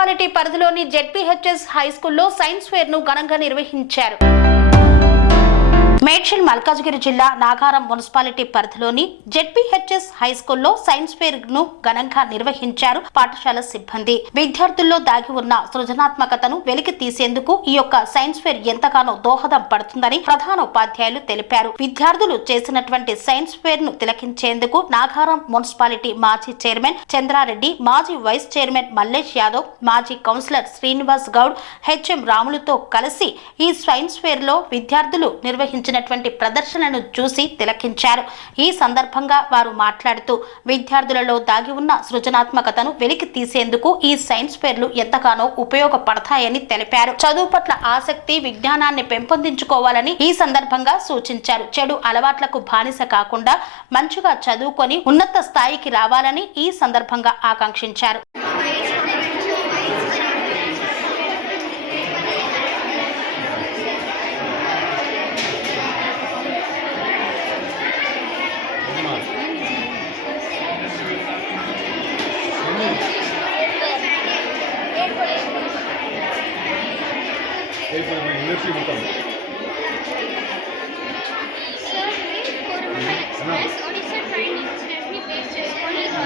Municipality పరిధిలోని ZPHS high స్కూల్లో science ఫేర్ను ఘనంగా నిర్వహించారు. మేడ్చల్ మల్కాజ్గిరి జిల్లా నాగారం మున్సిపాలిటీ పరిధిలోని జెడ్పీహెచ్ఎస్ హై స్కూల్లో సైన్స్ ఫేర్ను ఘనంగా నిర్వహించారు పాఠశాల సిబ్బంది. విద్యార్థుల్లో దాగి ఉన్న సృజనాత్మకతను వెలికి తీసేందుకు ఈ యొక్క సైన్స్ ఫేర్ ఎంతగానో దోహదం పడుతుందని ప్రధాన ఉపాధ్యాయులు తెలిపారు. విద్యార్థులు చేసినటువంటి సైన్స్ ఫేర్ను తిలకించేందుకు నాగారం మున్సిపాలిటీ మాజీ చైర్మన్ చంద్రారెడ్డి మాజీ వైస్ చైర్మన్ మల్లేష్ యాదవ్ మాజీ కౌన్సిలర్ శ్రీనివాస్ గౌడ్ హెచ్ఎం రాములతో కలిసి ఈ సైన్స్ ఫేర్లో విద్యార్థులు నిర్వహించినటువంటి ప్రదర్శనను చూసి తిలకించారు. ఈ సందర్భంగా వారు మాట్లాడుతూ విద్యార్థులలో దాగి ఉన్న సృజనాత్మకతను వెలికి తీసేందుకు ఈ సైన్స్ ఫేర్లు ఎంతగానో ఉపయోగపడతాయని తెలిపారు. చదువు పట్ల ఆసక్తి విజ్ఞానాన్ని పెంపొందించుకోవాలని ఈ సందర్భంగా సూచించారు. చెడు అలవాట్లకు బానిస కాకుండా మంచిగా చదువుకొని ఉన్నత స్థాయికి రావాలని ఈ సందర్భంగా ఆకాంక్షించారు. అయిపోయింది యూనివర్సిటీ మొత్తం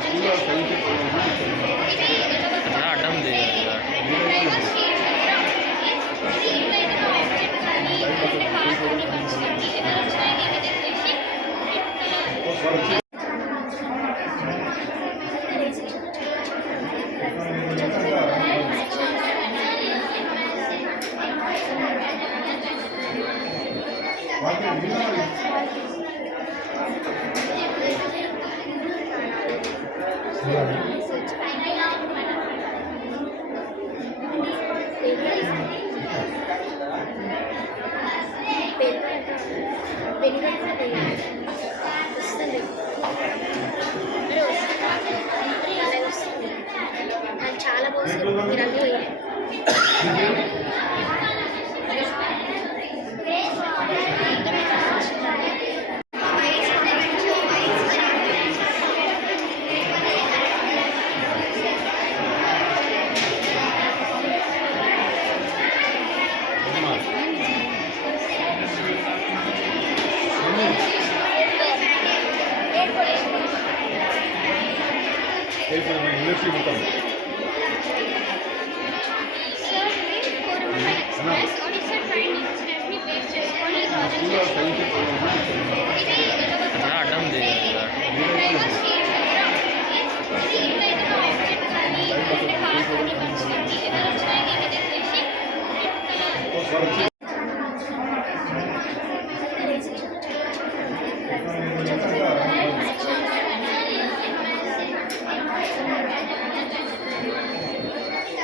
స్కూల్లో సైన్స్ చాలా బాగుంది మీరు అన్నీ పోయాయి అయిపోయింది యూనివర్సిటీ మొత్తం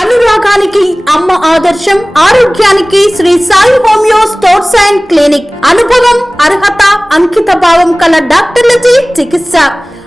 అనురాగానికి అమ్మ ఆదర్శం ఆరోగ్యానికి Shri Sai homeo stores and clinic. అనుభవం అర్హత అంకిత భావం కల డాక్టర్లచే చికిత్స.